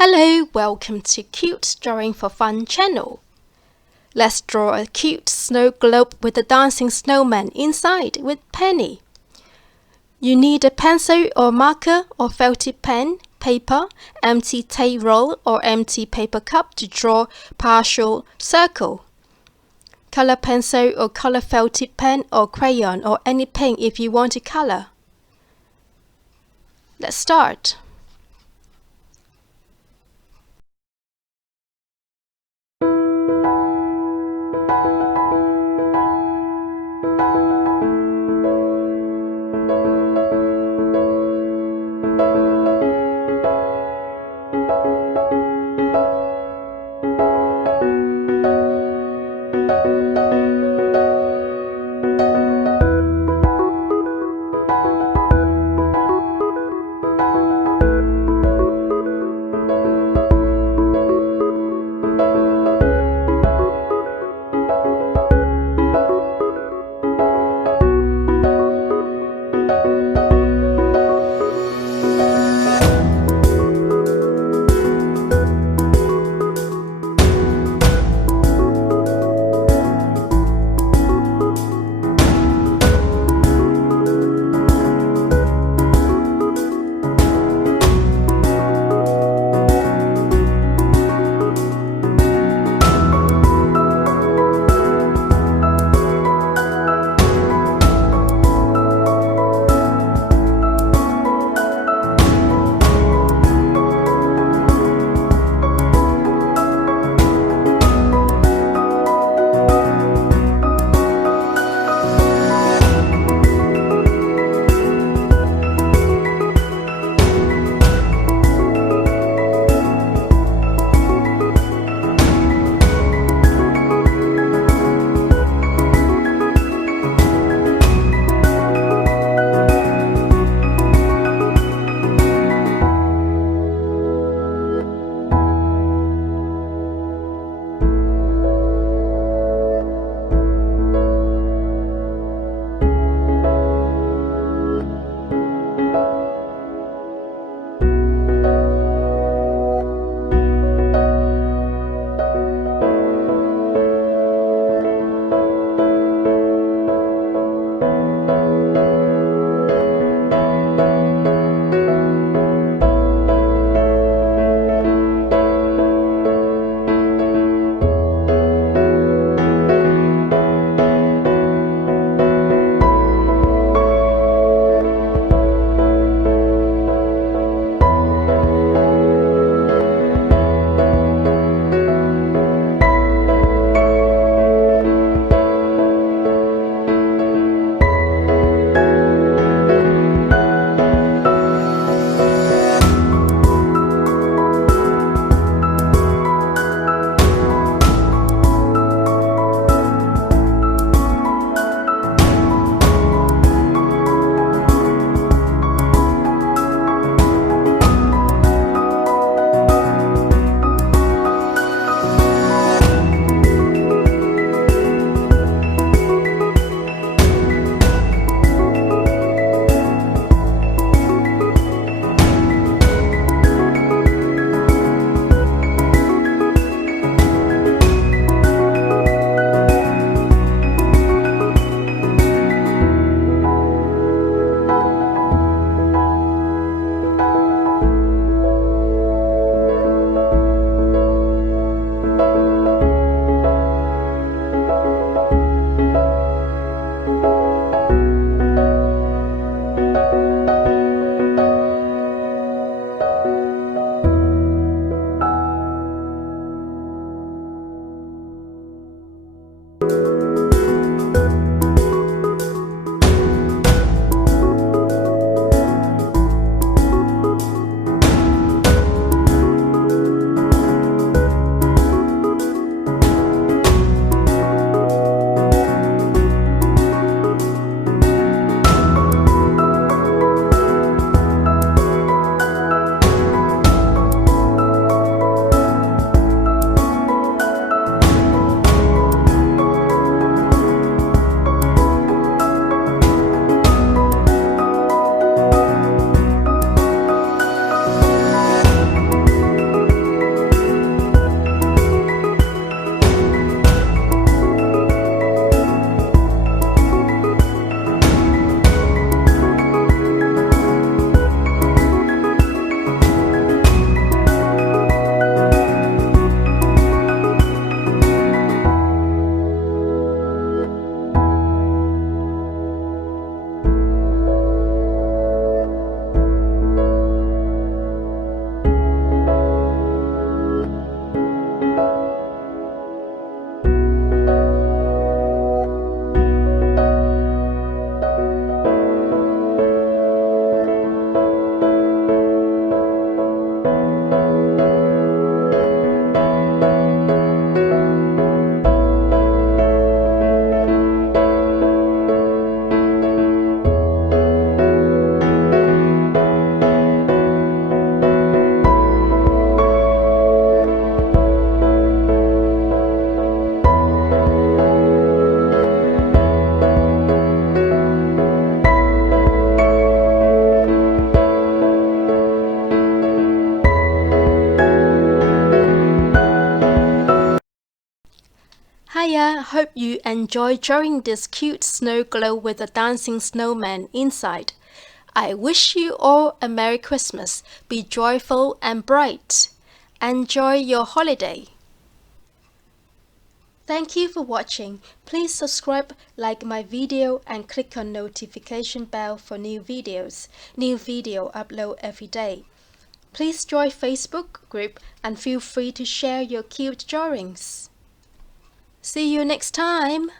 Hello, welcome to Cute Drawing for Fun channel. Let's draw a cute snow globe with a dancing snowman inside with Penny. You need a pencil or marker or felted pen, paper, empty tape roll or empty paper cup to draw partial circle. Color pencil or color felted pen or crayon or any paint if you want to color. Let's start. Hiya! Hope you enjoy drawing this cute snow globe with a dancing snowman inside. I wish you all a Merry Christmas. Be joyful and bright. Enjoy your holiday. Thank you for watching. Please subscribe, like my video and click on notification bell for new videos. New video upload every day. Please join Facebook group and feel free to share your cute drawings. See you next time.